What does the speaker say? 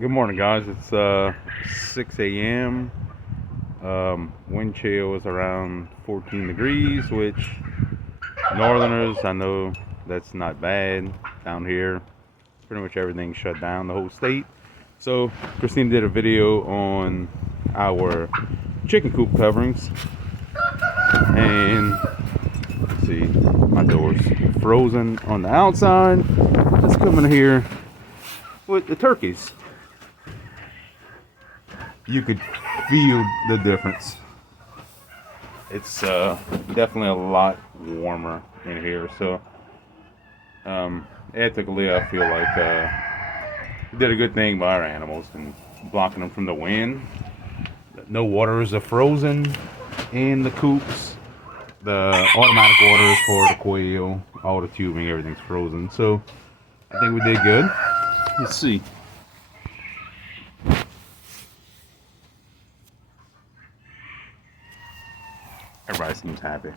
Good morning, guys. It's 6 a.m. Wind chill is around 14 degrees, which northerners, I know that's not bad. Down here, pretty much everything's shut down, the whole state. So Christina did a video on our chicken coop coverings, and let's see, my door's frozen on the outside. Let's come in here with the turkeys. You could feel the difference. It's definitely a lot warmer in here. So ethically, I feel like we did a good thing by our animals and blocking them from the wind. No waters are frozen in the coops. The automatic waters for the quail, all the tubing, everything's frozen. So I think we did good. Let's see. Everybody seems happy.